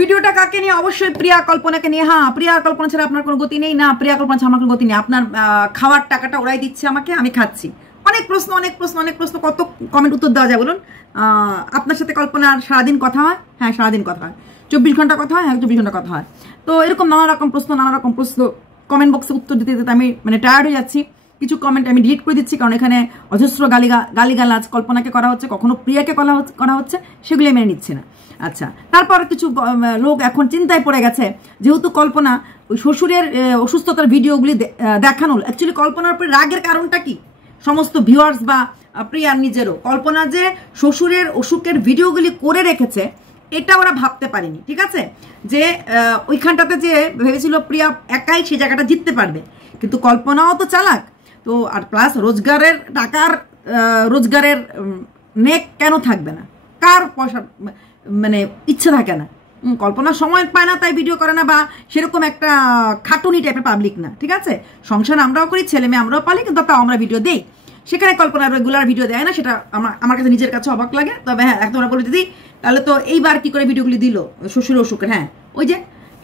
ভিডিওটা কাকে নিয়ে? অবশ্যই প্রিয়া কল্পনাকে নিয়ে। হ্যাঁ, প্রিয়া কল্পনা ছাড়া আপনার কোনো গতি নেই। না, প্রিয়া কল্পনা ছাড়া আমার কোনো গতি নেই। আপনার খাওয়ার টাকাটা ওরাই দিচ্ছে আমাকে, আমি খাচ্ছি। অনেক প্রশ্ন, কত কমেন্ট উত্তর দেওয়া যায় বলুন? আপনার সাথে কল্পনার সারাদিন কথা হয়? হ্যাঁ, সারাদিন কথা হয়। 24 ঘন্টা কথা হয়? হ্যাঁ, 24 ঘন্টা কথা হয়। তো এরকম নানা রকম প্রশ্ন কমেন্ট বক্সে উত্তর দিতে দিতে আমি টায়ার্ড হয়ে যাচ্ছি। কিছু কমেন্ট আমি ডিলিট করে দিচ্ছি, কারণ এখানে অজস্র গালিগালাজ কল্পনাকে করা হচ্ছে, কখনো প্রিয়াকে করা হচ্ছে, সেগুলি মেনে নিচ্ছে না। আচ্ছা, তারপর কিছু লোক এখন চিন্তায় পড়ে গেছে, যেহেতু কল্পনা ওই শ্বশুরের অসুস্থতার ভিডিওগুলি দেখানো, অ্যাকচুয়ালি কল্পনার উপরে রাগের কারণটা কি? সমস্ত ভিউয়ার্স বা প্রিয়ার নিজেরও, কল্পনা যে শ্বশুরের অসুখের ভিডিওগুলি করে রেখেছে এটা ওরা ভাবতে পারেনি। ঠিক আছে, যে ওইখানটাতে যে ভেবেছিল প্রিয়া একাই সেই জায়গাটা জিততে পারবে, কিন্তু কল্পনাও তো চালাক। তো আর প্লাস রোজগারের নেক কেন থাকবে না? কার পয়সা মানে ইচ্ছে থাকে না? কল্পনা সময় পায় না তাই ভিডিও করে না, বা সেরকম একটা খাটুনি টাইপের পাবলিক না। ঠিক আছে, সংসার আমরাও করি, ছেলে মেয়ে আমরাও পালি, কিন্তু তাও আমরা ভিডিও দেই। সেখানে কল্পনা রেগুলার ভিডিও দেয় না, সেটা আমার কাছে নিজের কাছে অবাক লাগে। তবে হ্যাঁ, এখন ওরা বলে দিদি তাহলে তো এইবার কি করে ভিডিওগুলি দিল শ্বশুর অসুখের? হ্যাঁ, ওই যে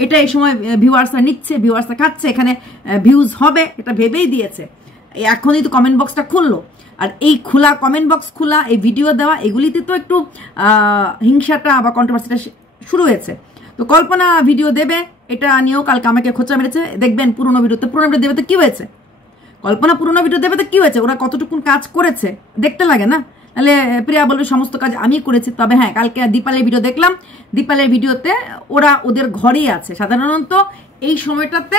এটা এই সময় ভিউয়ার্সরা নিচ্ছে, ভিউয়ার্সরা খাচ্ছে, এখানে ভিউজ হবে এটা ভেবেই দিয়েছে। এখনই তো কমেন্ট বক্সটা খুললো, আর এই খোলা কমেন্ট বক্স খোলা, এই ভিডিও দেওয়া, এগুলিতে তো একটু হিংসাটা বা কন্ট্রোভার্সিটা শুরু হয়েছে। তো কল্পনা ভিডিও দেবে এটা নিয়েও কালকে আমাকে খোঁচা মেরেছে। দেখবেন পুরোনো ভিডিও দেবে তো কি হয়েছে? কল্পনা পুরোনো ভিডিও দেবে তো কি হয়েছে? ওরা কতটুকুন কাজ করেছে দেখতে লাগে না? তাহলে প্রিয়া বলবে সমস্ত কাজ আমি করেছি। তবে হ্যাঁ, কালকে দীপালের ভিডিও দেখলাম, দীপালের ভিডিওতে ওরা ওদের ঘরেই আছে। সাধারণত এই সময়টাতে,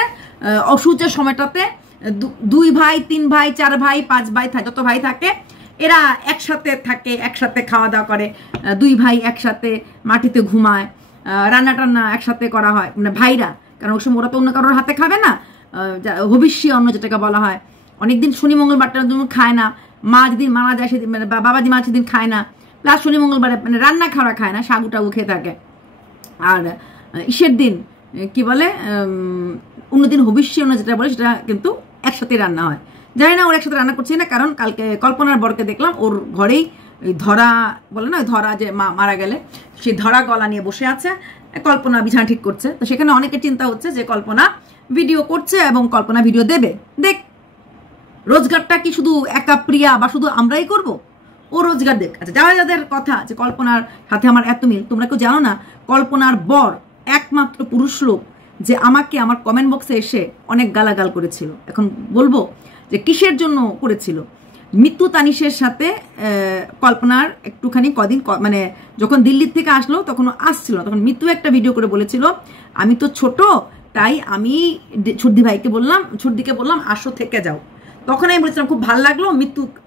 অসুচের সময়টাতে 2 ভাই 3 ভাই 4 ভাই 5 ভাই যত ভাই থাকে এরা একসাথে থাকে, একসাথে খাওয়া দাওয়া করে, 2 ভাই একসাথে মাটিতে ঘুমায়, রান্না টান্না একসাথে করা হয়, মানে ভাইরা। কারণ ওই সময় ওরা তো অন্য কারোর হাতে খাবে না, ভবিষ্যৎ অন্ন যেটাকে বলা হয়। অনেকদিন শনি মঙ্গলবারটা খায় না, মা যেদিন মারা যায় সেদিন, মানে বাবাজি মা সেদিন খায় না, প্লাস শনি মঙ্গলবারে মানে রান্না খাওয়া খায় না, সাগু টাগু খেয়ে থাকে। আর ঈশের দিন কি বলে, অন্যদিন ভবিষ্যৎ অন্ন যেটা বলে সেটা কিন্তু একসাথে রান্না হয়। জানি না ওর একসাথে রান্না করছে না, কারণ কালকে কল্পনার বরকে দেখলাম ওর ঘরেই ধরা বলে না, ধরা যে মারা গেলে সেই ধরা গলা নিয়ে বসে আছে, কল্পনা বিছানা ঠিক করছে। তো সেখানে অনেকের চিন্তা হচ্ছে যে কল্পনা ভিডিও করছে এবং কল্পনা ভিডিও দেবে। দেখ, রোজগারটা কি শুধু একা প্রিয়া বা শুধু আমরাই করব? ও রোজগার দেখ। আচ্ছা, যাদের কথা যে কল্পনার সাথে আমার এত মিল, তোমরা কেউ জানো না কল্পনার বর একমাত্র পুরুষ লোক যে আমাকে আমার কমেন্ট বক্সে এসে অনেক গালাগাল করেছিল। এখন বলবো যে কিসের জন্য করেছিল। মৃত্যু তানিশের সাথে কল্পনার একটুখানি কদিন মানে যখন দিল্লির থেকে আসলো তখন আসছিল, তখন মৃত্যু একটা ভিডিও করে বলেছিল আমি তো ছোট, তাই আমি ছুটদিকে বললাম আসো থেকে যাও। তখন আমি বলেছিলাম খুব ভালো লাগলো।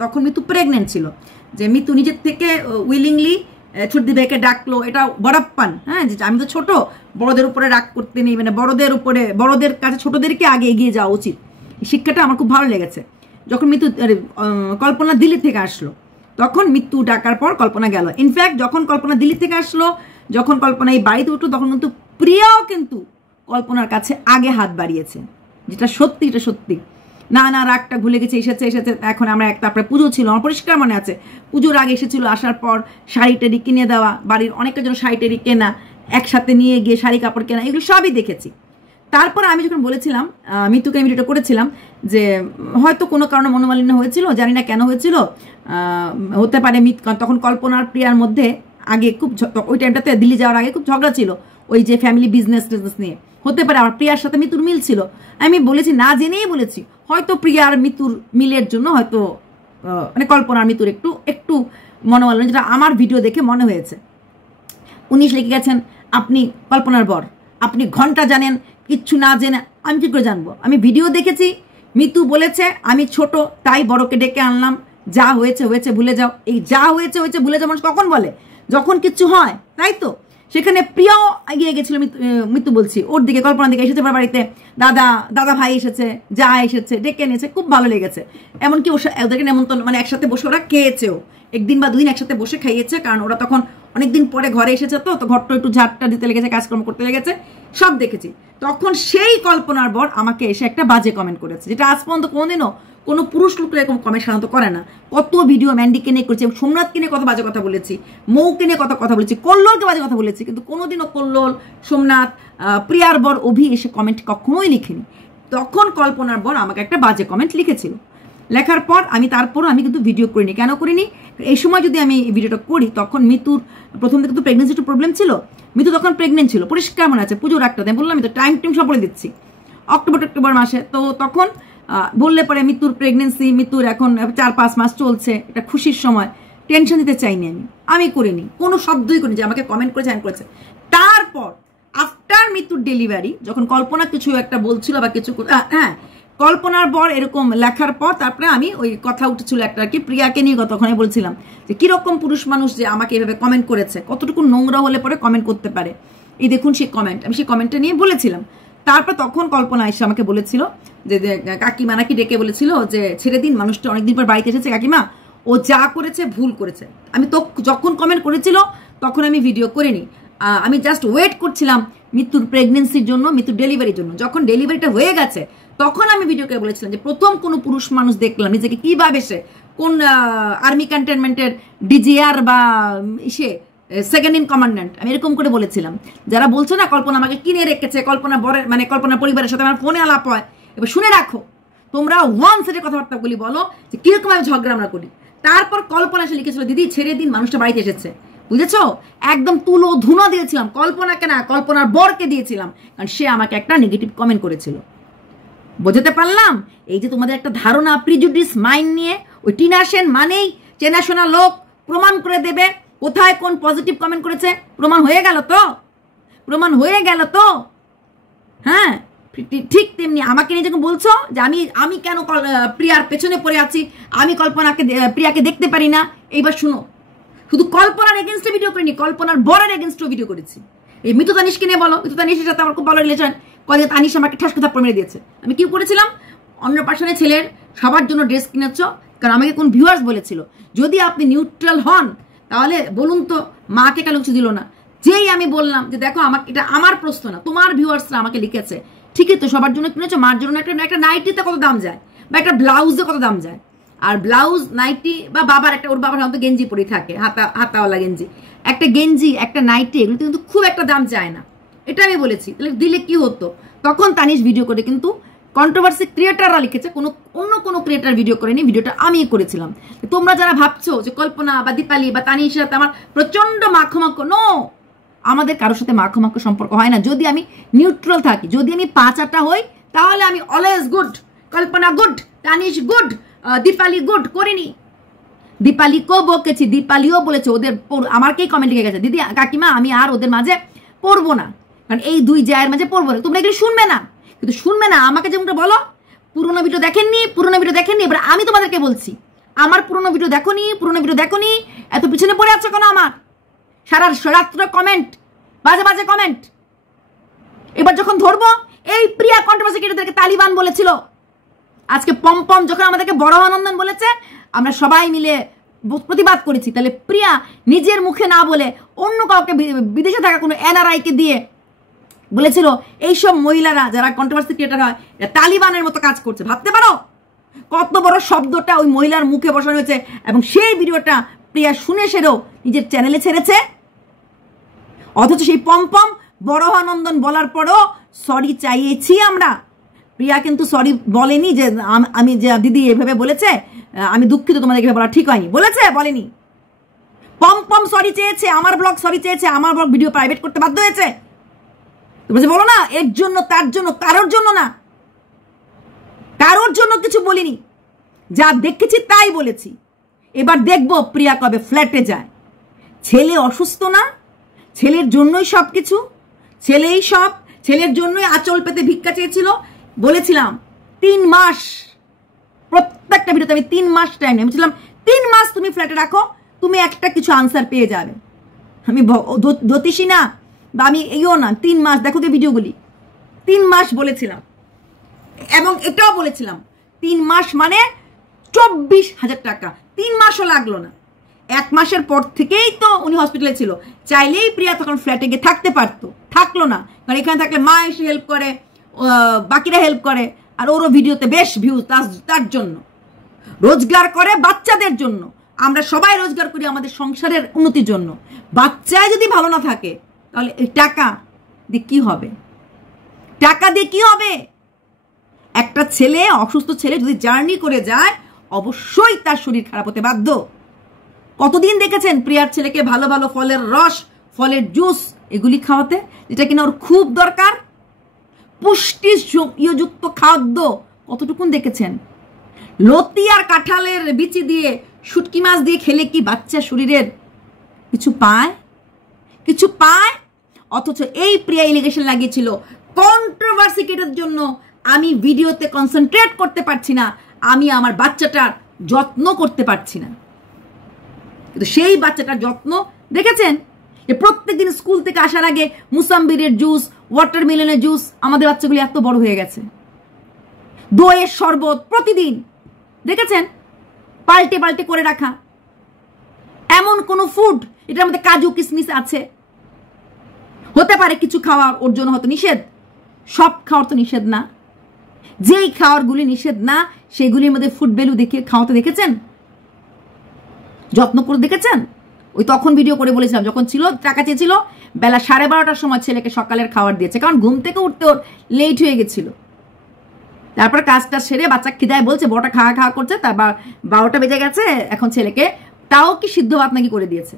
তখন মৃত্যু প্রেগনেন্ট ছিল, যে মৃত্যু নিজের থেকে উইলিংলি ছুটদি ভাইকে ডাকলো, এটা বড়াপ্পান। হ্যাঁ, যে আমি তো ছোট, বড়দের উপরে রাগ করতে নেই, মানে বড়দের কাছে ছোটদেরকে আগে এগিয়ে যাওয়া উচিত। শিক্ষাটা আমার খুব ভালো লেগেছে। যখন কল্পনা দিল্লি থেকে আসলো, তখন মৃত্যু ডাকার পর কল্পনা গেল। ইনফ্যাক্ট যখন কল্পনা দিল্লি থেকে আসলো, যখন কল্পনা এই বাড়িতে উঠলো, তখন কিন্তু প্রিয়াও কিন্তু কল্পনার কাছে আগে হাত বাড়িয়েছে, যেটা সত্যি, এটা সত্যি না। রাগটা ভুলে গেছে, এসেছে। এখন আমরা তারপরে পুজো ছিল, আমার পরিষ্কার মনে আছে, পুজোর আগে এসেছিল, আসার পর শাড়ি টাড়ি কিনে দেওয়া, বাড়ির অনেকের জন্য শাড়ি টাড়ি কেনা, একসাথে নিয়ে গিয়ে শাড়ি কাপড় কেনা, এগুলো সবই দেখেছি। তারপর আমি যখন বলেছিলাম, মৃত্যুকে আমি ভিডিওটা করেছিলাম যে হয়তো কোনো কারণে মনোমালিন্য হয়েছিল, জানি না কেন হয়েছিল, হতে পারে তখন কল্পনার প্রিয়ার মধ্যে আগে খুব, ওই টাইমটাতে দিল্লি যাওয়ার আগে খুব ঝগড়া ছিল, ওই যে ফ্যামিলি বিজনেস নিয়ে। হতে পারে আমার প্রিয়ার সাথে মৃত্যুর মিল ছিল। আমি বলেছি, না জেনেই বলেছি, হয়তো প্রিয়ার মৃত্যুর মিলের জন্য হয়তো মানে কল্পনার মৃত্যুর একটু মনোমালিন্য, যেটা আমার ভিডিও দেখে মনে হয়েছে। 19 লিখে গেছেন আপনি কল্পনার বর, আপনি ঘন্টা জানেন, কিচ্ছু না জেনে আমি কি করে জানবো? আমি ভিডিও দেখেছি, মৃত্যু বলেছে আমি ছোট তাই বড়কে ডেকে আনলাম, যা হয়েছে হয়েছে ভুলে যাও। এই যা হয়েছে হয়েছে ভুলে যাও মানুষ কখন বলে? যখন কিচ্ছু হয়, তাই তো। সেখানে প্রিয়াও এগিয়ে গেছিল, মৃত্যু বলছি ওর দিকে, কল্পনার দিকে এসেছে, বাড়িতে দাদা ভাই এসেছে, যা এসেছে, ডেকে এনেছে, খুব ভালো লেগেছে। এমনকি ওদেরকে নেমন্তন্ন, মানে একসাথে বসে ওরা খেয়েছেও, 1 দিন বা 2 দিন একসাথে বসে খাইয়েছে, কারণ ওরা তখন অনেকদিন পরে ঘরে এসেছে, তো ঘরটা একটু ঝাড়টা দিতে লেগেছে, কাজকর্ম করতে লেগেছে, সব দেখেছি। তখন সেই কল্পনার বর আমাকে এসে একটা বাজে কমেন্ট করেছে, যেটা আজ পর্যন্ত কোনোদিনও কোনো পুরুষ লোকরা এরকম কমেন্ট সাধারণত করে না। কত ভিডিও ম্যান্ডিকে নিয়ে করেছি, সোমনাথকে নিয়ে কত বাজে কথা বলেছি, মৌকে নিয়ে কত কথা বলেছি, কল্লোলকে বাজে কথা বলেছি, কিন্তু কোনোদিনও কল্লোল, সোমনাথ, প্রিয়ার বর অভি এসে কমেন্ট কখনোই লিখিনি। তখন কল্পনার বর আমাকে একটা বাজে কমেন্ট লিখেছিল। লেখার পর তারপরও আমি কিন্তু ভিডিও করিনি। কেন করিনি? এই সময় যদি আমি ভিডিওটা করি তখন মিতুর প্রথম থেকে তো প্রেগনেন্সি একটু প্রবলেম ছিল, মিতু তখন প্রেগনেন্ট ছিল, পরিষ্কার মনে আছে, পুজোর একটা দিন বললাম তো টাইম সব বলে দিচ্ছি, অক্টোবর মাসে। তো তখন বললে পরে মিতুর প্রেগনেন্সি, মিতুর এখন 4-5 মাস চলছে, এটা খুশির সময়, টেনশন দিতে চাইনি আমি করিনি, কোনো শব্দই করিনি যে আমাকে কমেন্ট করেছে হ্যান করেছে। তারপর আফটার মিতুর ডেলিভারি যখন কল্পনা কিছু একটা বলছিল বা কিছু, হ্যাঁ কল্পনার বর এরকম লেখার পর তারপরে আমি ওই কথা উঠেছিল একটা কি প্রিয়াকে নিয়ে তখন বলছিলাম যে কিরকম পুরুষ মানুষ যে আমাকে এভাবে কমেন্ট করেছে, কতটুকু নোংরা হলে পরে কমেন্ট করতে পারে, এই দেখুন সেই কমেন্ট, আমি সেই কমেন্টটা নিয়ে বলেছিলাম। তারপর তখন কল্পনা এসে আমাকে বলেছিল যে কাকিমা নাকি ডেকে বলেছিল যে ছেড়ে দিন, মানুষটা অনেকদিন পর বাড়িতে এসেছে, কাকিমা ও যা করেছে ভুল করেছে। আমি তো যখন কমেন্ট করেছিল তখন আমি ভিডিও করিনি, আমি জাস্ট ওয়েট করছিলাম মৃত্যুর প্রেগনেন্সির জন্য, মৃত্যুর ডেলিভারির জন্য। যখন ডেলিভারিটা হয়ে গেছে তখন আমি ভিডিওকে বলেছিলাম যে প্রথম কোনো পুরুষ মানুষ দেখলাম নিজেকে কিভাবে সে কোন আর্মি ক্যান্টনমেন্টের ডিজিআর বা সে সেকেন্ড ইন কমান্ড্যান্ট, আমি এরকম করে বলেছিলাম। যারা বলছো না কল্পনা আমাকে কিনে রেখেছে, কল্পনা বরের মানে কল্পনার পরিবারের সাথে আমার ফোনে আলাপ হয়, এবার শুনে রাখো তোমরা ওয়ান সেটের কথাবার্তাগুলি বলো যে কিরকম আমি ঝগড়া আমরা করি। তারপর কল্পনা এসে লিখেছিল দিদি ছেড়ে দিন, মানুষটা বাড়িতে এসেছে, বুঝেছো? একদম তুলো ধুনো দিয়েছিলাম, কল্পনাকে না কল্পনার বরকে দিয়েছিলাম, কারণ সে আমাকে একটা নেগেটিভ কমেন্ট করেছিল। বোঝাতে পারলাম? এই যে তোমাদের একটা ধারণা প্রিজুডিস মাইন্ড নিয়ে, ওই টিনা সেন মানেই চেনাশোনা লোক, প্রমাণ করে দেবে কোথায় কোন পজিটিভ কমেন্ট করেছে, প্রমাণ হয়ে গেল তো, হ্যাঁ ঠিক তেমনি আমাকে নিয়ে যখন বলছো যে আমি কেন প্রিয়ার পেছনে পড়ে আছি, আমি প্রিয়াকে দেখতে পারি না, এইবার শুনো, শুধু কল্পনার এগেনস্টে ভিডিও করিনি, কল্পনার বরের এগেনস্টেও ভিডিও করেছি। এই মিতু তানিশকে নিয়ে বলো, মিতু তানিশের সাথে আমার খুব ভালো রিলেশন, কদিন তানিশ আমাকে ঠাস কথা মেরে দিয়েছে। আমি কি করেছিলাম? অন্নপ্রাশনে ছেলের সবার জন্য ড্রেস কিনেছ, কারণ আমাকে কোন ভিউয়ার্স বলেছিল যদি আপনি নিউট্রাল হন তাহলে বলুন তো মাকে কেন কিছু দিল না। যেই আমি বললাম যে দেখো আমাকে, এটা আমার প্রশ্ন না, তোমার ভিউয়ার্সরা আমাকে লিখেছে, ঠিকই তো সবার জন্য কিনেছো, মার জন্য একটা নাইটিতে কত দাম যায় বা একটা ব্লাউজে কত দাম যায়, আর ব্লাউজ নাইটি বা বাবার একটা, ওর বাবার হয়তো গেঞ্জি পরে থাকে, হাতাওয়ালা গেঞ্জি, একটা গেঞ্জি একটা নাইটি, এগুলো কিন্তু খুব একটা দাম যায় না, এটা আমি বলেছি। তাহলে দিলে কি হতো? তখন তানিশ ভিডিও করে, কিন্তু কন্ট্রোভার্সি ক্রিয়েটাররা লিখেছে, অন্য কোনো ক্রিয়েটার ভিডিও করেনি, ভিডিওটা আমি করেছিলাম। তোমরা যারা ভাবছো যে কল্পনা বা দীপালি বা তানিশের সাথে আমার প্রচন্ড মাখো, নো, আমাদের কারোর সাথে মাখো সম্পর্ক হয় না। যদি আমি নিউট্রাল থাকি, যদি আমি পাঁচাটা হই, তাহলে আমি always good, Kalpana good, Tanish good, Dipali good করিনি। দীপালিকেও বকেছি, দীপালিও বলেছে ওদের, আমারকেই কমেন্ট লিখে গেছে দিদি কাকিমা আমি আর ওদের মাঝে পড়বো না, কারণ এই দুই জায়ের মাঝে পড়বো না। তোমরা এগুলো শুনবে না, কিন্তু শুনবে না আমাকে যেমনটা বলো পুরোনো ভিডিও দেখেননি, এবার আমি তোমাদেরকে বলছি আমার পুরোনো ভিডিও দেখোনি, এত পিছনে পড়ে আছো কেন? আমার সারা রাত্র কমেন্ট, বাজে কমেন্ট। এবার যখন ধরবো, এই প্রিয়া কন্ট্রোভার্সি ক্রিয়েটরদেরকে তালিবান বলেছিল, আজকে পম যখন আমাদেরকে বড় আনন্দন বলেছে, আমরা সবাই মিলে প্রতিবাদ করেছি। তাহলে প্রিয়া নিজের মুখে না বলে অন্য কাউকে, বিদেশে থাকা কোনো এনআরআইকে দিয়ে বলেছিল এইসব মহিলারা যারা কন্ট্রোভার্সি ক্রিয়েটর হয় তালিবানের মতো কাজ করছে। ভাবতে পারো কত বড় শব্দটা ওই মহিলার মুখে বসানো হয়েছে, এবং সেই ভিডিওটা প্রিয়া শুনে সেরেও নিজের চ্যানেলে ছেড়েছে। অথচ সেই পম বড় আনন্দন বলার পরও সরি চাইয়েছি আমরা। প্রিয়া কিন্তু সরি বলেনি যে আমি যে দিদি এভাবে বলেছে আমি দুঃখিত, তোমাদের এভাবে বলা ঠিক হয়নি, বলেনি। পম সরি চেয়েছে, আমার ব্লগ সরি চেয়েছে, আমার ব্লগ ভিডিও প্রাইভেট করতে বাধ্য হয়েছে। তোমরা যে বলো না এর জন্য তার জন্য, কারোর জন্য না, কারোর জন্য কিছু বলিনি, যা দেখেছি তাই বলেছি। এবার দেখবো প্রিয়া কবে ফ্ল্যাটে যায়। ছেলে অসুস্থ না, ছেলের জন্যই সব কিছু, ছেলেই সব, ছেলের জন্যই আঁচল পেতে ভিক্ষা চেয়েছিল। বলেছিলাম 3 মাস, প্রত্যেকটা ভিডিওতে আমি 3 মাস টাইম নিয়ে বলছিলাম 3 মাস তুমি ফ্ল্যাটে রাখো, তুমি একটা কিছু আনসার পেয়ে যাবে। আমি জ্যোতিষী না বা আমি এইও না, 3 মাস, দেখো তো ভিডিওগুলি, 3 মাস বলেছিলাম। এবং এটাও বলেছিলাম 3 মাস মানে 24,000 টাকা, 3 মাসও লাগলো না। 1 মাসের পর থেকেই তো উনি হসপিটালে ছিল, চাইলেই প্রিয়া তখন ফ্ল্যাটে গিয়ে থাকতে পারতো, থাকলো না, কারণ এখানে থাকলে মা এসে হেল্প করে, বাকিরা হেল্প করে, আর ওরও ভিডিওতে বেশ ভিউজ, তার জন্য রোজগার করে বাচ্চাদের জন্য, আমরা সবাই রোজগার করি আমাদের সংসারের উন্নতির জন্য। বাচ্চায় যদি ভালো না থাকে তাহলে এই টাকা দিয়ে কি হবে? টাকা দিয়ে কি হবে? একটা ছেলে, অসুস্থ ছেলে যদি জার্নি করে যায় অবশ্যই তার শরীর খারাপ হতে বাধ্য। কতদিন দেখেছেন প্রিয়ার ছেলেকে ভালো ভালো ফলের রস, ফলের জুস এগুলি খাওয়াতে, যেটা কিনা ওর খুব দরকার। পুষ্টিযুক্ত খাদ্য কতটুকুন দেখেছেন? লতি আর কাঁঠালের বিচি দিয়ে, শুটকি মাছ দিয়ে খেলে কি বাচ্চা শরীরের কিছু পায়? কিছু পায়? অথচ এই প্রিয়া এলিগেশন লাগিয়েছিল। কন্ট্রোভার্সি কেটার জন্য আমি ভিডিওতে কনসেন্ট্রেট করতে পারছি না, আমি আমার বাচ্চাটার যত্ন করতে পারছি না। কিন্তু সেই বাচ্চাটার যত্ন দেখেছেন? প্রত্যেকদিন স্কুল থেকে আসার আগে মুসাম্বিরের জুস, ওয়াটারমেলনের জুস, আমাদের বাচ্চাগুলি এত বড় হয়ে গেছে। দইয়ের শরবত প্রতিদিন দেখেছেন? পাল্টে পাল্টে করে রাখা। এমন কোন ফুড এটার মধ্যে কাজু কিশমিশ আছে? হতে পারে কিছু খাওয়া ওর জন্য হয়তো নিষেধ, সব খাওয়ার তো নিষেধ না। যেই খাওয়ারগুলি নিষেধ না সেগুলির মধ্যে ফুড ভ্যালু দেখে খাওয়াতে দেখেছেন? যত্ন করে দেখেছেন? ওই তখন ভিডিও করে বলেছিলাম, যখন ছিল টাকা চেয়েছিল বেলা 12:30টার সময় ছেলেকে সকালের খাবার দিয়েছে, কারণ ঘুম থেকে উঠতে ওর লেট হয়ে গেছিল। তারপর কাজটা সেরে বাচ্চা খিদায় বলছে, বড়টা খাওয়া খাওয়া করছে, তারপর 12টা বেজে গেছে, এখন ছেলেকে তাও কি সিদ্ধ ভাত নাকি করে দিয়েছে।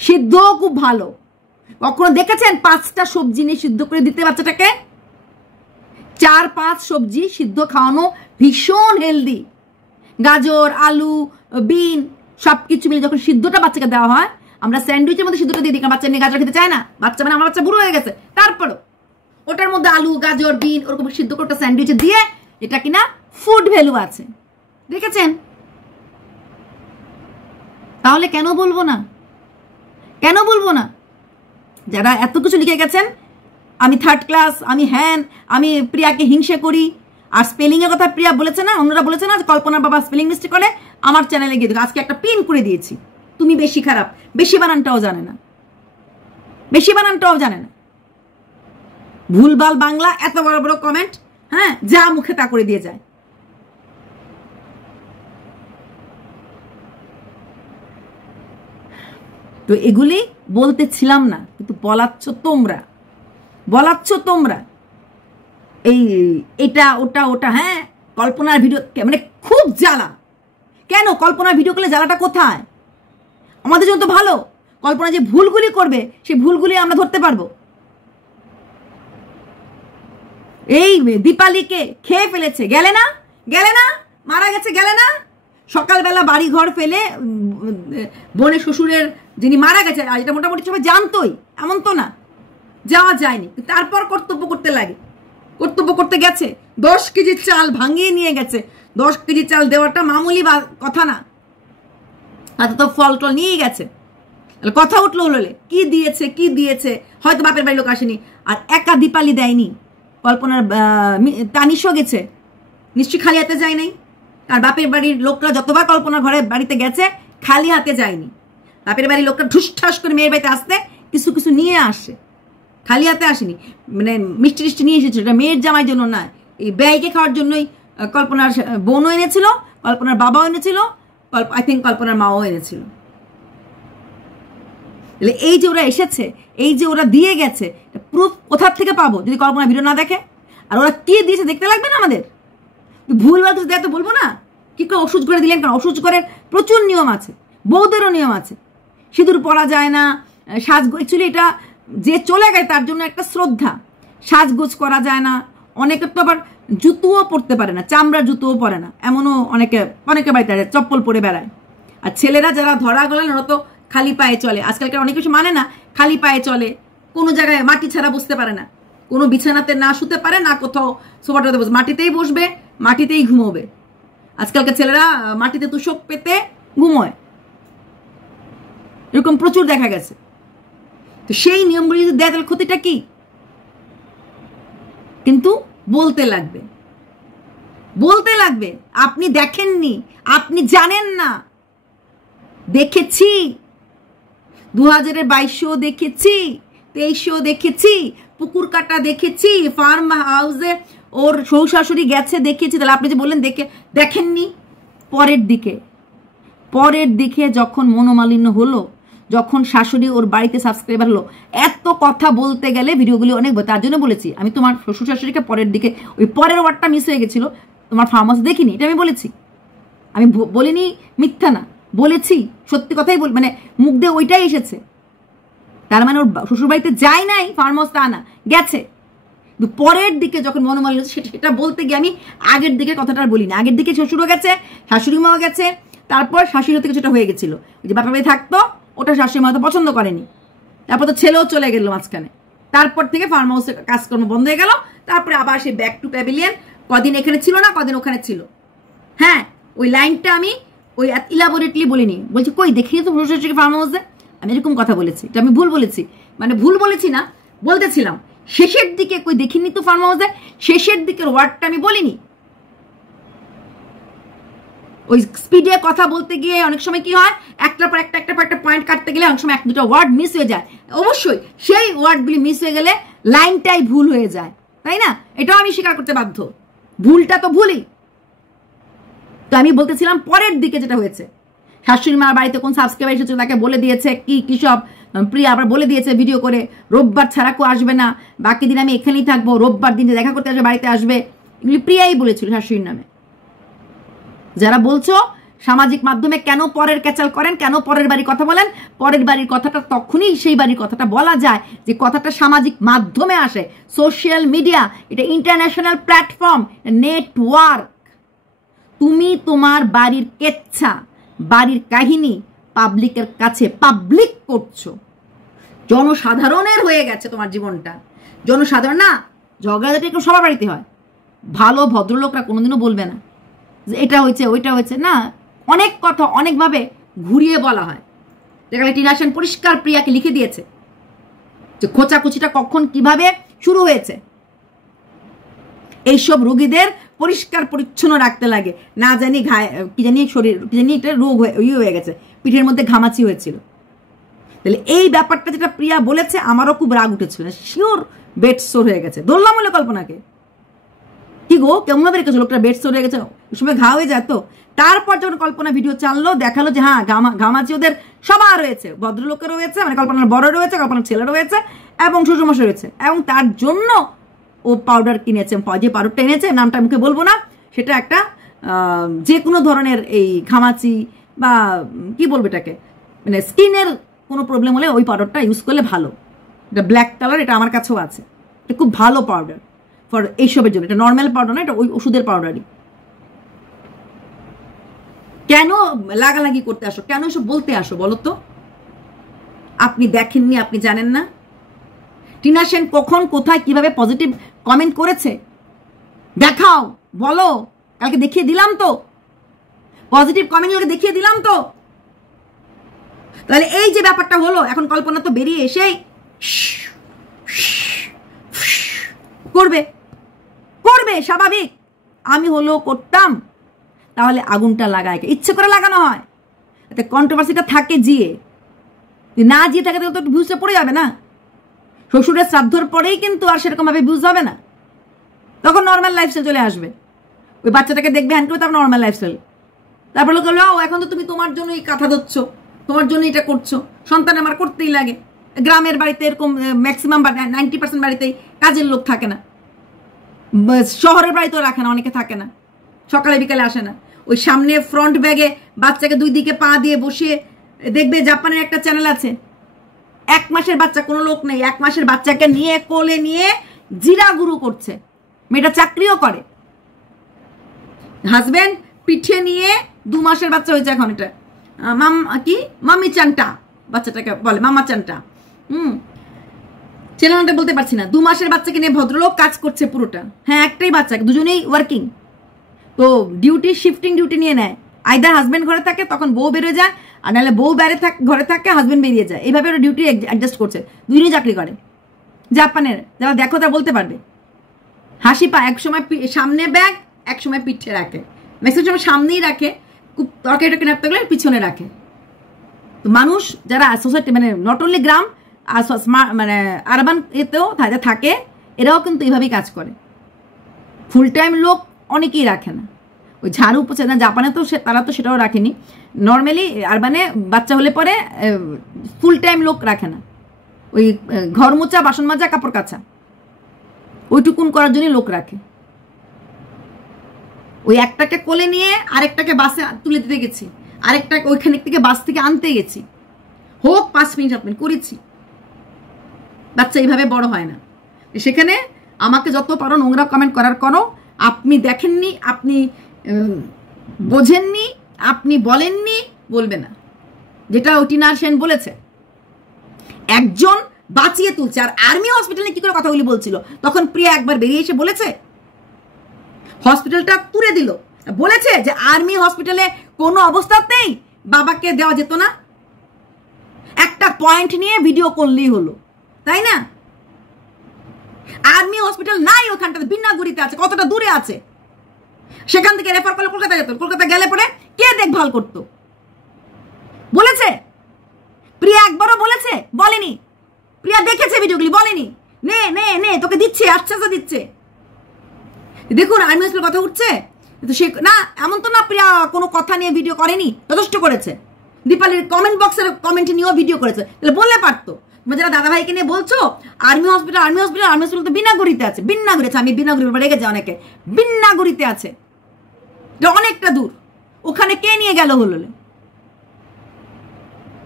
সিদ্ধও খুব ভালো। কখনো দেখেছেন 5টা সবজি নিয়ে সিদ্ধ করে দিতে বাচ্চাটাকে? 4-5 সবজি সিদ্ধ খাওয়ানো ভীষণ হেলদি। গাজর, আলু, বিন সবকিছু মিলে যখন সিদ্ধটা বাচ্চাকে দেওয়া হয়, আমরা স্যান্ডউইচের মধ্যে সিদ্ধটা দিয়ে দিই, কারণ বাচ্চা নিয়ে গাজর খেতে চায় না। বাচ্চা মানে আমার বাচ্চা বুড়ো হয়ে গেছে, তারপরও ওটার মধ্যে আলু, গাজর, বিন ওরকম সিদ্ধ করে একটা স্যান্ডউইচে দিয়ে, এটা কিনা ফুড ভ্যালু আছে। দেখেছেন? তাহলে কেন বলবো না? কেন বলবো না? যারা এত কিছু লিখে গেছেন, আমি 3rd ক্লাস, আমি হ্যান, আমি প্রিয়াকে হিংসে করি, আর স্পেলিং এর কথা প্রিয়া বলেছে না, অন্যরা বলেছে না কল্পনার বাবা স্পেলিং মিস্টেক করে, আমার চ্যানেলে গিয়ে দেখো আজকে একটা পিন করে দিয়েছি, তুমি বেশি খারাপ। বেশি বানানটাও জানে না, বেশি বানানটাও জানে না। ভুলভাল বাংলা, এত বড় বড় কমেন্ট, হ্যাঁ, যা মুখে তা করে দিয়ে যায়। তো এগুলি বলতেছিলাম না, কিন্তু বলাচ্ছ তোমরা, বলাচ্ছ তোমরা। এই এটা ওটা ওটা, হ্যাঁ, কল্পনার ভিডিও মানে খুব জ্বালা। কেন কল্পনার ভিডিও করলে জ্বালাটা কোথায়? আমাদের জন্য তো ভালো। কল্পনা যে ভুলগুলি করবে সেই ভুলগুলি আমরা ধরতে পারবো। এই দীপালিকে খেয়ে ফেলেছে, গেলে না, গেলে না, মারা গেছে, গেলে না। সকালবেলা বাড়ি ঘর ফেলে বোনের শ্বশুরের যিনি মারা গেছে, আর এটা মোটামুটি সবাই জানতোই, এমন তো না, যাওয়া যায়নি। তারপর কর্তব্য করতে লাগে, কর্তব্য করতে গেছে। 10 কেজি চাল ভাঙিয়ে নিয়ে গেছে। 10 কেজি চাল দেওয়াটা মামুলি কথা না, হাতে তো ফল টল নিয়ে গেছে। কথা উঠলো হলে কি দিয়েছে, কি দিয়েছে, হয়তো বাপের বাড়ির লোক আসেনি। আর একা দীপালি দেয়নি, কল্পনার তানিশও গেছে, নিশ্চয়ই খালি হাতে যায় নাই। আর বাপের বাড়ির লোকরা যতবার কল্পনার ঘরে বাড়িতে গেছে খালি হাতে যায়নি। বাপের বাড়ির লোকরা ঠুসঠাস করে মেয়ের বাড়িতে আসতে কিছু কিছু নিয়ে আসে, খালি হাতে আসেনি। মানে মিষ্টি টিষ্টি নিয়ে এসেছিল, এটা মেয়ের জামাই জন্য নয়, এই ব্যয়কে খাওয়ার জন্যই কল্পনার বোনও এনেছিল, কল্পনার বাবাও এনেছিল, আই থিঙ্ক কল্পনার মাও এনেছিল। এই যে ওরা এসেছে, এই যে ওরা দিয়ে গেছে, প্রুফ কোথার থেকে পাবো যদি কল্পনা ভিডিও না দেখে? আর ওরা কি দিয়েছে দেখতে লাগবে না আমাদের? ভুলভাল কিছু দেয় তো বলবো না। কি করে ওষুধ করে দিলেন? কারণ ওষুধ করার প্রচুর নিয়ম আছে, বৌদেরও নিয়ম আছে। সিঁদুর পরা যায় না, সাজগোজ, অ্যাকচুয়ালি এটা যে চলে গেছে তার জন্য একটা শ্রদ্ধা। সাজগোজ করা যায় না, অনেকের তো আবার জুতোও পরতে পারে না, চামড়ার জুতোও পরে না, এমনও অনেকে বাড়িতে আছে চপ্পল পরে বেড়ায়। আর ছেলেরা যারা ধরা গেলেন ওরা তো খালি পায়ে চলে, আজকালকার অনেক কিছু মানে না, খালি পায়ে চলে, কোনো জায়গায় মাটি ছাড়া বসতে পারে না, কোনো বিছানাতে না শুতে পারে না, কোথাও সোফাটাতে বসে, মাটিতেই বসবে, মাটিতেই ঘুমোবে। আজকালকার ছেলেরা মাটিতে তুষক পেতে ঘুমোয়, এরকম প্রচুর দেখা গেছে। তো সেই নিয়মগুলি যদি দেয় তাহলে ক্ষতিটা কি? কিন্তু বলতে লাগবে, বলতে লাগবে। আপনি দেখেননি, আপনি জানেন না। দেখেছি 2022 দেখেছি, 23 দেখেছি, পুকুর কাটা দেখেছি, ফার্ম হাউসে ওর শ্বশুর শাশুড়ি গেছে দেখেছি। তাহলে আপনি যে বললেন দেখেননি, পরের দিকে যখন মনোমালিন্য হলো, যখন শাশুড়ি ওর বাড়িতে সাবস্ক্রাইবার হলো, এত কথা বলতে গেলে ভিডিওগুলি অনেক, তার জন্য বলেছি আমি তোমার শ্বশুর শাশুড়িকে পরের দিকে, ওই পরের ওয়ার্ডটা মিস হয়ে গেছিল, তোমার ফার্ম হাউস দেখিনি, এটা আমি বলেছি। আমি বলিনি মিথ্যা না, বলেছি সত্যি কথাই মানে মুখ দিয়ে ওইটাই এসেছে। তার মানে ওর শ্বশুর বাড়িতে যায় নাই ফার্ম হাউস, তা না, গেছে। কিন্তু পরের দিকে যখন মনোমালিন্য সেটা বলতে গিয়ে আমি আগের দিকে কথাটা বলি না। আগের দিকে শ্বশুরও গেছে, শাশুড়ি মাও গেছে, তারপর শাশুড়ি থেকে সেটা হয়ে গেছিল, যে বাপা বাড়ি থাকতো ওটা শাশুড়ি মা তো পছন্দ করেনি, তারপর তো ছেলেও চলে গেল মাঝখানে, তারপর থেকে ফার্ম হাউসের কাজকর্ম বন্ধ হয়ে গেল, তারপরে আবার সে ব্যাক টু প্যাভিলিয়ন, কদিন এখানে ছিল না, কদিন ওখানে ছিল। হ্যাঁ, ওই লাইনটা আমি ওই ইলাবোরেটলি বলিনি, বলছি কই দেখিনি তো শ্বশুর ফার্ম হাউসে, আমি এরকম কথা বলেছি, এটা আমি ভুল বলেছি, মানে ভুল বলেছি না, বলতেছিলাম শেষের দিকে কই দেখিনি তো ফার্ম হাউসে, শেষের দিকের ওয়ার্ডটা আমি বলিনি। ওই স্পিডে কথা বলতে গিয়ে অনেক সময় কি হয়, একটার পর একটা পয়েন্ট কাটতে গেলে অনেক সময় এক দুটো ওয়ার্ড মিস হয়ে যায়। অবশ্যই সেই ওয়ার্ডগুলি মিস হয়ে গেলে লাইনটাই ভুল হয়ে যায়, তাই না? এটাও আমি স্বীকার করতে বাধ্য, ভুলটা তো ভুলই। তো আমি বলতেছিলাম পরের দিকে যেটা হয়েছে, শাশুড়ি মার বাড়িতে কোন সাবস্ক্রাইবার এসেছে তাকে বলে দিয়েছে কি সব, প্রিয়া আবার বলে দিয়েছে ভিডিও করে, রোববার ছাড়া কেউ আসবে না, বাকি দিন আমি এখানেই থাকবো, রোববার দিন দেখা করতে আসবে বাড়িতে আসবে, এগুলি প্রিয়াই বলেছিল শাশুড়ির নামে। যারা বলছো সামাজিক মাধ্যমে কেন পরের ক্যাচাল করেন, কেন পরের বাড়ির কথা বলেন, পরের বাড়ির কথাটা তখনই সেই বাড়ির কথাটা বলা যায় যে কথাটা সামাজিক মাধ্যমে আসে, সোশ্যাল মিডিয়া, এটা ইন্টারন্যাশনাল প্ল্যাটফর্ম, নেটওয়ার্ক। তুমি তোমার বাড়ির কেচ্ছা, বাড়ির কাহিনী পাবলিকের কাছে পাবলিক করছো, জনসাধারণের হয়ে গেছে তোমার জীবনটা। জনসাধারণ না, ঝগড়াঝাটি একটু সবার বাড়িতে হয়, ভালো ভদ্রলোকরা কোনোদিনও বলবে না যে এটা হয়েছে ওইটা হয়েছে, না, অনেক কথা অনেকভাবে ঘুরিয়ে বলা হয়। যেখানে টিনা সেন পরিষ্কার প্রিয়াকে লিখে দিয়েছে যে খোঁচাখুচিটা কখন কিভাবে শুরু হয়েছে। এইসব রোগীদের পরিষ্কার পরিচ্ছন্ন রাখতে লাগে, না জানি কি জানি শরীর কি জানি একটা রোগ হয়ে গেছে, পিঠের মধ্যে ঘামাচি হয়েছিল। তাহলে এই ব্যাপারটা যেটা প্রিয়া বলেছে আমারও খুব রাগ উঠেছিল, শিওর বেড সোর হয়ে গেছে। ধরলাম হলে কল্পনাকে, কি গো কেমন ভাবে রেখেছো, লোকটা বেড সোর হয়ে গেছে, ওই সময় ঘা হয়ে যেত। তারপর যখন কল্পনা ভিডিও চাললো, দেখালো যে হ্যাঁ ঘামাচি ওদের সবার রয়েছে, ভদ্রলোকেরও রয়েছে, মানে কল্পনার বড় রয়েছে, কল্পনার ছেলের রয়েছে, এবং শ্বশুরমশাই রয়েছে, এবং তার জন্য ও পাউডার কিনেছে, যে পাউডারটা এনেছে নামটা মুখে বলবো না, সেটা একটা যে কোনো ধরনের এই ঘামাচি বা কি বলবো এটাকে, মানে স্কিনের কোনো প্রবলেম হলে ওই পাউডারটা ইউজ করলে ভালো। এটা ব্ল্যাক কালার, এটা আমার কাছেও আছে, এটা খুব ভালো পাউডার ফর এইসবের জন্য। এটা নর্মাল পাউডার না, এটা ওই ওষুধের পাউডারই। কেন লাগালাগি করতে আসো, কেন এসব বলতে আসো বলো তো? আপনি দেখেননি, আপনি জানেন না টিনা সেন কখন কোথায় কিভাবে পজিটিভ কমেন্ট করেছে? দেখাও, বলো, কালকে দেখিয়ে দিলাম তো, পজিটিভ কমেন্টগুলোকে দেখিয়ে দিলাম তো। তাহলে এই যে ব্যাপারটা হলো, এখন কল্পনা তো বেরিয়ে এসেই করবে, স্বাভাবিক। আমি হলো করতাম, তাহলে আগুনটা লাগায়, ইচ্ছে করে লাগানো হয়, এতে কন্ট্রোভার্সিটা থাকে, জিয়ে না জিয়ে থাকে তো ভিউজটা পড়ে যাবে না। শ্বশুরের শ্রাদ্ধর পরেই কিন্তু আর সেরকম ভাবে ভিউজ হবে না, তখন নর্মাল লাইফস্টাইল চলে আসবে। ওই বাচ্চাটাকে দেখবে হ্যান্ড করে, তারপর নর্মাল লাইফস্টাইল। তারপর লোক বলবে এখন তো তুমি তোমার জন্য এই কথা ধরছ, তোমার জন্য এটা করছো, সন্তান আমার করতেই লাগে। গ্রামের বাড়িতে এরকম ম্যাক্সিমাম 90% বাড়িতেই কাজের লোক থাকে না, শহরের বাড়িতেও রাখে না, অনেকে থাকে না, সকালে বিকালে আসে না। ওই সামনে ফ্রন্ট ব্যাগে বাচ্চাকে দুই দিকে পা দিয়ে বসিয়ে দেখবে, জাপানের একটা চ্যানেল আছে, 1 মাসের বাচ্চা, কোনো লোক নেই, 1 মাসের বাচ্চাকে নিয়ে কোলে নিয়ে জিরা গুরু করছে। মেয়েটা চাকরিও করে, হাজবেন্ড পিঠে নিয়ে 2 মাসের বাচ্চা হয়েছে এখন, এটা মামি চান্টা বাচ্চাটাকে বলে, মামা চান্টা। চ্যানেলটা বলতে পারছি না। 2 মাসের বাচ্চাকে নিয়ে ভদ্রলোক কাজ করছে পুরোটা। হ্যাঁ, একটাই বাচ্চা, দুজনেই ওয়ার্কিং, তো ডিউটি শিফটিং ডিউটি নিয়ে নেয়। আইদার হাজবেন্ড ঘরে থাকে, তখন বউ বেরোয় যায়, আর নাহলে বউ ঘরে থাকে, হাজবেন্ড বেরিয়ে যায়। এইভাবে ওরা ডিউটি অ্যাডজাস্ট করছে, দুজনেই চাকরি করে। জাপানের যারা দেখো তারা বলতে পারবে। হাসি পা, এক সময় সামনে ব্যাগ, এক সময় পিঠে রাখে, ম্যাক্সিমাম সময় সামনেই রাখে, খুব তরকারি নাড়তে গেলে পিছনে রাখে। তো মানুষ যারা সোসাইটি, মানে নট অনলি গ্রাম, মানে আরবান এতেও থাকে, এরাও কিন্তু এইভাবেই কাজ করে। ফুল টাইম লোক অনেকেই রাখে না, ওই ঝাড়ু পোছা না, জাপানে তো তারা তো সেটাও রাখেনি নর্মালি, আর মানে বাচ্চা হলে পরে ফুল টাইম লোক রাখে না, ওই ঘর মোছা, বাসন মাজা, কাপড় কাচা ওইটুকুন করার জন্য লোক রাখে। ওই একটাকে কোলে নিয়ে আরেকটাকে বাসে তুলে দিতে গেছি, আরেকটাকে ওইখানে থেকে বাস থেকে আনতে গেছি, হোক 5 মিনিট 7 মিনিট করেছি। বাচ্চা এইভাবে বড় হয় না। সেখানে আমাকে যত পারো নোংরা কমেন্ট করার করো, আপনি দেখেননি, আপনি বোঝেননি, আপনি বলেননি, বলবে না। যেটা টিনা সেন বলেছে, একজন বাঁচিয়ে তুলছে। আর আর্মি হসপিটালে কি করে কথাগুলি বলছিল, তখন প্রিয়া একবার বেরিয়ে এসে বলেছে, হসপিটালটা তুলে দিল, বলেছে যে আর্মি হসপিটালে কোনো অবস্থাতেই বাবাকে দেওয়া যেত না, একটা পয়েন্ট নিয়ে ভিডিও করলেই হলো, তাই না? আর্মি হসপিটাল নাই ওখানটাতে, বিন্নাগুড়িতে আছে, কতটা দূরে আছে, সেখান থেকে রেফার করলে কলকাতা যেত, কলকাতা গেলে পরে কে দেখভাল করতো? বলেছে প্রিয়া, একবারও বলেছে? বলেনি। প্রিয়া দেখেছে ভিডিওগুলি, বলেনি নে নে নে তোকে দিচ্ছে, আশ্বাস দিচ্ছে। দেখুন আর্মি হসপিটাল কথা উঠছে তো সে না, এমন তো না প্রিয়া কোনো কথা নিয়ে ভিডিও করেনি, যথেষ্ট করেছে। দীপালির কমেন্ট বক্সের কমেন্ট নিয়েও ভিডিও করেছে, তাহলে বললে পারতো। তোমরা যারা দাদাভাইকে নিয়ে বলছো army hospital, army hospital, army hospital তো বিনাগুড়িতে আছে, বিন্নাগুড়ি আছে। আমি বিন্নাগুড়ির উপর রেখেছি অনেকে, বিন্নাগুড়িতে আছে, অনেকটা দূর, ওখানে কে নিয়ে গেল হলো?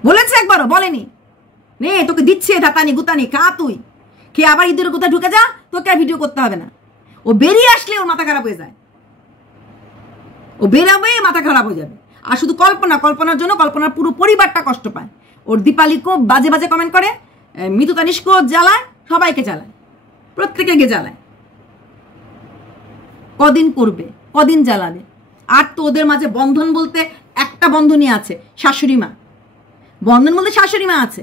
বলেছে একবারও? বলেনি। নে তোকে দিচ্ছে দাতানি গুতানি, খা তুই, খেয়ে আবার ইঁদুরের কোথায় ঢুকে যা, তোকে আর ভিডিও করতে হবে না। ও বেরিয়ে আসলে ওর মাথা খারাপ হয়ে যায়, ও বেরাবে মাথা খারাপ হয়ে যাবে। আর শুধু কল্পনার জন্য কল্পনার পুরো পরিবারটা কষ্ট পায়। ওর দীপালিকেও বাজে বাজে কমেন্ট করে, মিতু তানিশকেও জ্বালায়, সবাইকে জ্বালায়, প্রত্যেকে জ্বালায়। কদিন করবে, কদিন জ্বালাবে? আর তো ওদের মাঝে বন্ধন বলতে একটা বন্ধনই আছে, শাশুড়ি মা। বন্ধন বলতে শাশুড়ি মা আছে।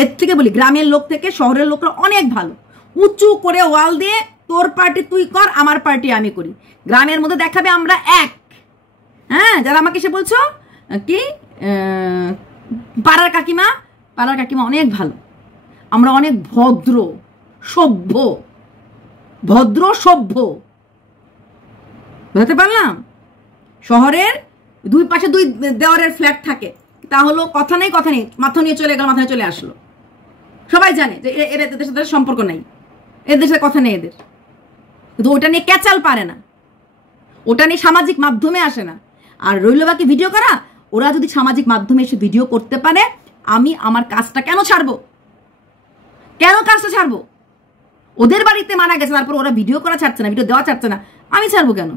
এর থেকে বলি, গ্রামের লোক থেকে শহরের লোকরা অনেক ভালো, উঁচু করে ওয়াল দিয়ে তোর পার্টি তুই কর, আমার পার্টি আমি করি। গ্রামের মধ্যে দেখাবে আমরা এক। হ্যাঁ, যারা আমাকে এসে বলছো কি পাড়ার কাকিমা অনেক ভালো, আমরা অনেক ভদ্র সভ্য, বুঝতে পারলাম? শহরের দুই পাশে দুই দেওয়ারের ফ্ল্যাট থাকে, তা হলো কথা নেই, মাথা নিয়ে চলে গেল, মাথায় চলে আসলো। সবাই জানে যে এদের সাথে সম্পর্ক নেই, এদের সাথে কথা নেই এদের, কিন্তু ওটা নিয়ে ক্যাচাল পারে না, ওটা নিয়ে সামাজিক মাধ্যমে আসে না। আর রইল বাকি ভিডিও করা, ওরা যদি সামাজিক মাধ্যমে এসে ভিডিও করতে পারে, আমি আমার কাজটা কেন ছাড়বো? ওদের বাড়িতে মারা গেছে, তারপর ওরা ভিডিও করা ছাড়ছে না, ভিডিও দেওয়া ছাড়ছে না, আমি ছাড়বো কেন?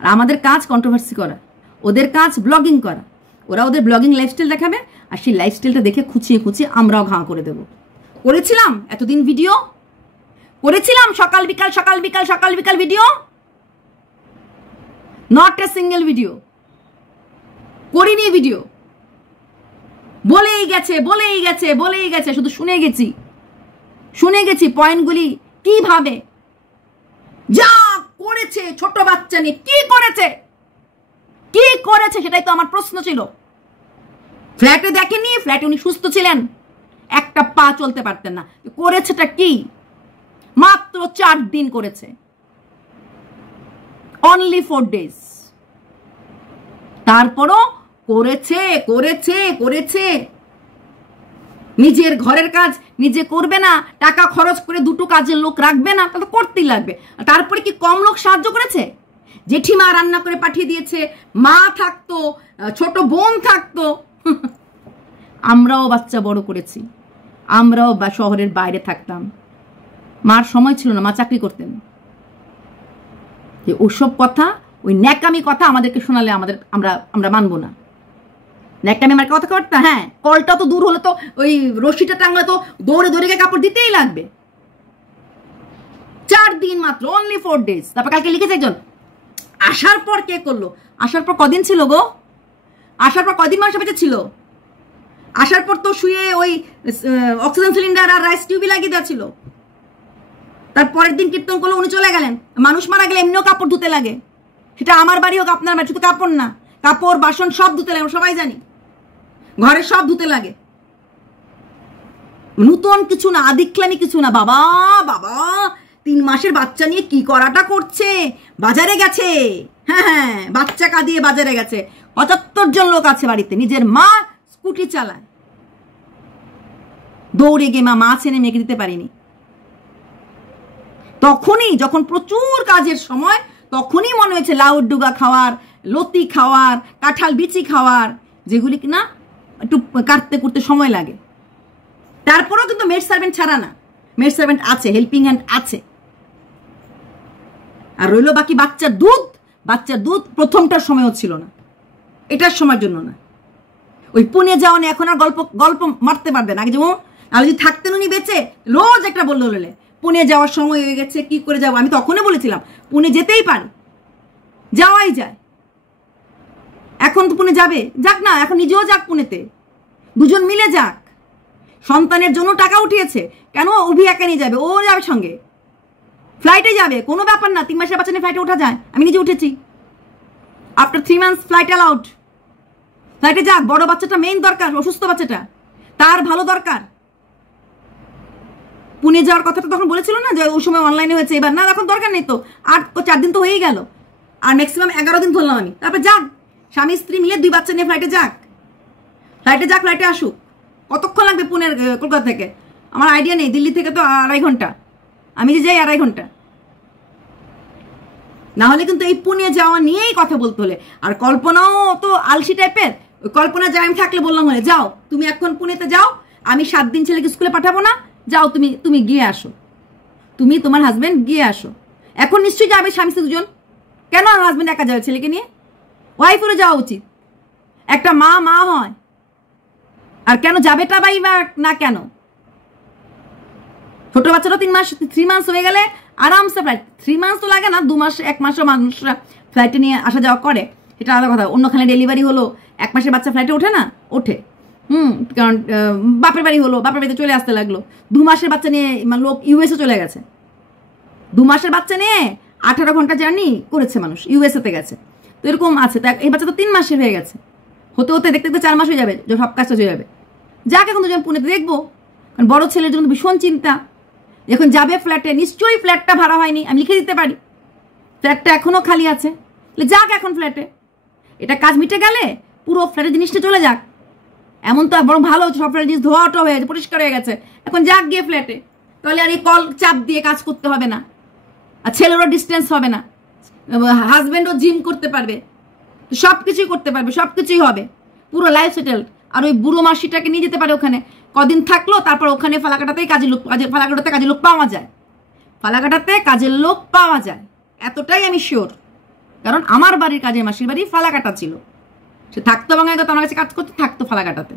আর আমাদের কাজ কন্ট্রোভার্সি করা, ওদের কাজ ব্লগিং করা। ওরা ওদের ব্লগিং লাইফস্টাইল দেখাবে, আর সেই লাইফস্টাইলটা দেখে খুঁচিয়ে আমরাও ঘা করে দেবো। করেছিলাম এতদিন ভিডিও, করেছিলাম সকাল বিকাল video, not a single video করিনি। ভিডিও বলেই গেছে, শুধু শুনে গেছি পয়েন্টগুলি কিভাবে যা করেছে। ছোট বাচ্চা নিয়ে কি করেছে সেটাই তো আমার প্রশ্ন ছিল। ফ্ল্যাটে দেখেনি, ফ্ল্যাটে উনি সুস্থ ছিলেন, একটা পা চলতে পারতেন না। করেছেটা কি? মাত্র 4 দিন করেছে, অনলি 4 days। তারপরও করেছে। নিজের ঘরের কাজ নিজে করবে না, টাকা খরচ করে 2টো কাজের লোক রাখবে না, তা তো করতেই লাগবে। তারপরে কি কম লোক সাহায্য করেছে? জেঠিমা রান্না করে পাঠিয়ে দিয়েছে, মা থাকতো, ছোট বোন থাকতো। আমরাও বাচ্চা বড় করেছি, আমরাও শহরের বাইরে থাকতাম, মার সময় ছিল না, মা চাকরি করতেন। ওসব কথা, ওই ন্যাকামি কথা আমাদেরকে শোনালে আমরা মানবো না। ন্যাকামি আমার কথা করতে, হ্যাঁ, কলটা তো দূর হলে তো ওই রশিটা টাঙলে তো দৌড়ে গিয়ে কাপড় দিতেই লাগবে। 4 দিন মাত্র, অনলি 4 days। তারপর কালকে লিখেছে একজন, আসার পর কে করলো? আসার পর কদিন ছিল গো? আসার পর কদিন মানুষ বেঁচে ছিল? আসার পর তো শুয়ে ওই অক্সিজেন সিলিন্ডার আর রাইস টিউবই লাগিয়ে দেওয়া ছিল। তারপরের দিন কীর্তন করলো, উনি চলে গেলেন। মানুষ মারা গেলে এমনিও কাপড় ধুতে লাগে, সেটা আমার বাড়ি হোক আপনার বাড়ি, শুধু কাপড় না, কাপড় বাসন সব ধুতে লাগে, সবাই জানি, ঘরে সব ধুতে লাগে। নূতন কিছু না, আদিক্লামি কিছু না। বাবা 3 মাসের বাচ্চা নিয়ে কি করাটা করছে, বাজারে গেছে। হ্যাঁ, বাচ্চা কাঁদিয়ে বাজারে গেছে। 75 জন লোক আছে বাড়িতে, নিজের মা স্কুটি চালায়, দৌড়ে গিয়ে মা মাছ এনে মেখে দিতে পারিনি। তখনই যখন প্রচুর কাজের সময়, তখনই মনে হয়েছে লাউর ডুগা খাওয়ার, লতি খাওয়ার, কাঁঠাল বিচি খাওয়ার, যেগুলি কিনা একটু কাটতে করতে সময় লাগে। তারপরেও কিন্তু মেড সার্ভেন্ট ছাড়া না, মেড সার্ভেন্ট আছে, হেল্পিং হ্যান্ড আছে। আর রইল বাকি বাচ্চার দুধ। বাচ্চার দুধ প্রথমটার সময়ও ছিল না, এটার সময়ের জন্য না। ওই পুনে যাওয়া নিয়ে এখন আর গল্প মারতে পারবে না। আগে যেমন আর যদি থাকতেন উনি বেঁচে, রোজ একটা বললো পুনে যাওয়ার সময় হয়ে গেছে, কি করে যাবো। আমি তখনই বলেছিলাম পুনে যেতেই পারে, যাওয়াই যায়। এখন তো পুনে যাবে, যাক না, এখন নিজেও যাক পুনেতে, দুজন মিলে যাক। সন্তানের জন্য টাকা উঠিয়েছে, কেন অভি একা নিয়ে যাবে? ও যাবে সঙ্গে, ফ্লাইটে যাবে, কোনো ব্যাপার না। 3 মাসের বাচ্চা নিয়ে ফ্লাইটে ওঠা যায়, আমি নিজে উঠেছি। আফটার 3 মান্থস ফ্লাইট অ্যালাউড, ফ্লাইটে যাক। বড় বাচ্চাটা মেইন দরকার, অসুস্থ বাচ্চাটা তার ভালো দরকার। পুনে যাওয়ার কথাটা তখন বলেছিল না যে ওই সময় অনলাইনে হয়েছে, এবার না, এখন দরকার নেই তো। 4 দিন তো হয়েই গেল, আর ম্যাক্সিমাম 11 দিন ধরলাম আমি। তারপর যাক, স্বামী স্ত্রী মিলে 2 বাচ্চা নিয়ে ফ্লাইটে যাক, ফ্লাইটে আসুক। কতক্ষণ লাগবে পুনের কলকাতা থেকে? আমার আইডিয়া নেই। দিল্লি থেকে তো 2.5 ঘন্টা, আমি যে যাই 2.5 ঘন্টা। না হলে কিন্তু এই পুনে যাওয়া নিয়েই কথা বলতে হলে। আর কল্পনাও তো আলসি টাইপের। ওই কল্পনা যায়, আমি থাকলে বললাম হলে যাও তুমি এখন পুনেতে যাও, আমি 7 দিন ছেলেকে স্কুলে পাঠাবো না, যাও তুমি গিয়ে আসো, তুমি তোমার হাজবেন্ড গিয়ে আসো। এখন নিশ্চয়ই যাবে স্বামী স্ত্রী দুজন, কেন আমার হাজবেন্ড একা যাবে ছেলেকে নিয়ে? ওয়াইফেরও যাওয়া উচিত, একটা মা হয়। আর কেন যাবেটা বাই না কেন? ছোট বাচ্চারা 3 মাস হয়ে গেলে আরামসে ফ্লাইট, 3 মাস তো লাগে না, 2 মাস 1 মাসও মানুষরা ফ্লাইটে নিয়ে আসা যাওয়া করে, এটা আলাদা কথা। অন্যখানে ডেলিভারি হলো, 1 মাসের বাচ্চা ফ্লাইটে ওঠে না? ওঠে। কারণ বাপের বাড়ি হলো, বাপের বাড়িতে চলে আসতে লাগলো। 2 মাসের বাচ্চা নিয়ে লোক ইউএসএ চলে গেছে। 2 মাসের বাচ্চা নিয়ে 18 ঘন্টা জার্নি করেছে মানুষ, ইউএসএতে গেছে। তো এরকম আছে। এই বাচ্চা তো 3 মাসের হয়ে গেছে, হতে হতে দেখতে দেখতে 4 মাস হয়ে যাবে, সব কাজটা হয়ে যাবে। যাক, এখন দুজন পুনেতে দেখবো, কারণ বড় ছেলের জন্য ভীষণ চিন্তা। যখন যাবে ফ্ল্যাটে, নিশ্চয়ই ফ্ল্যাটটা ভাড়া হয়নি, আমি লিখে দিতে পারি, ফ্ল্যাটটা এখনো খালি আছে, যাক এখন ফ্ল্যাটে। এটা কাজ মিটে গেলে পুরো ফ্ল্যাটের জিনিসটা চলে যাক। এমন তো বরং ভালো হচ্ছে, সব ফ্ল্যাটের জিনিস ধোয়াটা হয়ে গেছে, পরিষ্কার হয়ে গেছে, এখন যাক গিয়ে ফ্ল্যাটে। তাহলে আর এই কল চাপ দিয়ে কাজ করতে হবে না, আর ছেলেরও ডিস্টেন্স হবে না, হাজব্যান্ডও জিম করতে পারবে, সব কিছুই করতে পারবে, সব কিছুই হবে, পুরো লাইফ সেটেল। আর ওই বুড়ো মাসিটাকে নিয়ে যেতে পারে ওখানে, কদিন থাকলো, তারপর ওখানে ফালাকাটাতেই ফালাকাটাতে কাজের লোক পাওয়া যায়, ফালাকাটাতে কাজের লোক পাওয়া যায়, এতটাই আমি শিওর। কারণ আমার বাড়ির কাজের মাসির বাড়ি ফালাকাটা ছিল, সে থাকতো বাঙালিগত, আমার কাছে কাজ করতে থাকতো ফালাকাটাতে,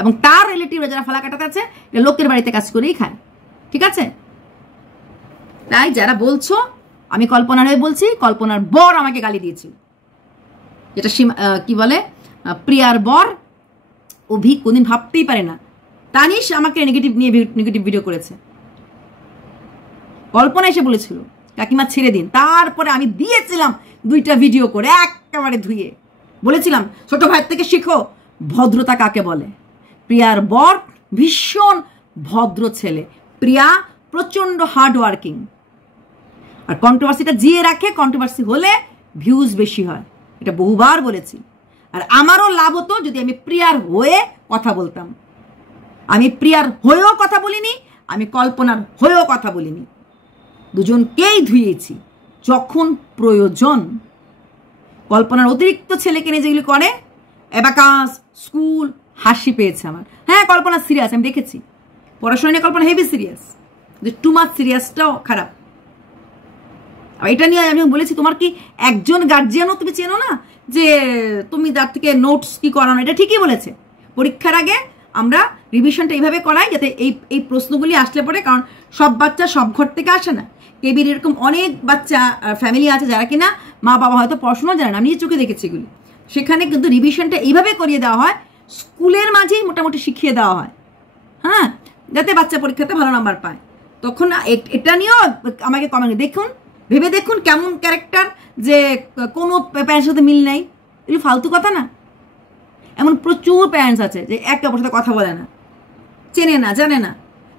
এবং তার রিলেটিভরা যারা ফালাকাটাতে আছে লোকের বাড়িতে কাজ করেই খায়। ঠিক আছে? তাই যারা বলছো আমি কল্পনার হয়ে বলছি, কল্পনার বর আমাকে গালি দিয়েছিল, যেটা কি বলে প্রিয়ার বর অভি কোনদিন ভাবতেই পারে না। তানিশ আমাকে নেগেটিভ ভিডিও করেছে, কল্পনা এসে বলেছিল কাকিমা ছেড়ে দিন। তারপরে আমি দিয়েছিলাম 2টা ভিডিও করে একেবারে ধুয়ে, বলেছিলাম ছোট ভাইয়ের থেকে শিখো ভদ্রতা কাকে বলে। প্রিয়ার বর ভীষণ ভদ্র ছেলে, প্রিয়া প্রচন্ড হার্ড ওয়ার্কিং, আর কন্ট্রোভার্সিটা জিয়ে রাখে, কন্ট্রোভার্সি হলে ভিউজ বেশি হয়, এটা বহুবার বলেছি। আর আমারও লাভ হতো যদি আমি প্রিয়ার হয়ে কথা বলতাম। আমি প্রিয়ার হয়েও কথা বলিনি, আমি কল্পনার হয়েও কথা বলিনি, দুজনকেই ধুয়েছি যখন প্রয়োজন। কল্পনার অতিরিক্ত ছেলেকে নিয়ে যেগুলি করে, অ্যাবাকাস, স্কুল, হাসি পেয়েছে আমার। হ্যাঁ, কল্পনা সিরিয়াস, আমি দেখেছি পড়াশোনা নিয়ে কল্পনা হেভি সিরিয়াস, টু মাচ সিরিয়াসটাও খারাপ। এটা নিয়ে আমি বলেছি, তোমার কি একজন গার্জিয়ানও তুমি চেনো না যে তুমি তার থেকে নোটস কি করানো? এটা ঠিকই বলেছে। পরীক্ষার আগে আমরা রিভিশনটা এইভাবে করাই যাতে এই প্রশ্নগুলি আসলে পরে, কারণ সব বাচ্চা সব ঘর থেকে আসে না। কেবির এরকম অনেক বাচ্চা ফ্যামিলি আছে যারা কিনা মা বাবা হয়তো পড়াশোনা জানে না, আমি চোখে দেখেছি এগুলি। সেখানে কিন্তু রিভিশনটা এইভাবে করিয়ে দেওয়া হয়, স্কুলের মাঝেই মোটামুটি শিখিয়ে দেওয়া হয়, হ্যাঁ, যাতে বাচ্চা পরীক্ষাতে ভালো নাম্বার পায়। তখন এটা নিয়েও আমাকে কমেন্ট দেখুন, ভেবে দেখুন কেমন ক্যারেক্টার, যে কোনো প্যারেন্টসের সাথে মিল নেই, এগুলো ফালতু কথা না। এমন প্রচুর প্যারেন্টস আছে যে একে অপরের সাথে কথা বলে না, চেনে না, জানে না।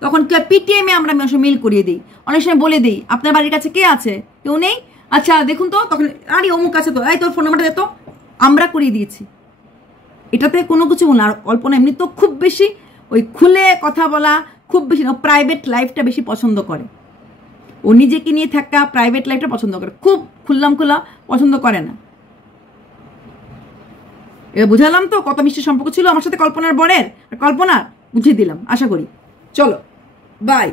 তখন কি পিটিএমে আমরা মিল করিয়ে দিই, অনেক সময় বলে দিই আপনার বাড়ির কাছে কে আছে, কেউ নেই, আচ্ছা দেখুন তো, তখন আরে অমুক আছে তো, এই তোর ফোন নাম্বারটা দে তো, আমরা করিয়ে দিয়েছি। এটাতে কোনো কিছু বলুন। আর কল্পনা এমনি তো খুব বেশি ওই খুলে কথা বলা, খুব বেশি প্রাইভেট লাইফটা বেশি পছন্দ করে, ও নিজেকে নিয়ে থাকা প্রাইভেট লাইফটা পছন্দ করে, খুব খোলা পছন্দ করে না। এবার বুঝালাম তো কত মিষ্টি সম্পর্ক ছিল আমার সাথে কল্পনার বরের, কল্পনার বুঝিয়ে দিলাম আশা করি। চলো বাই।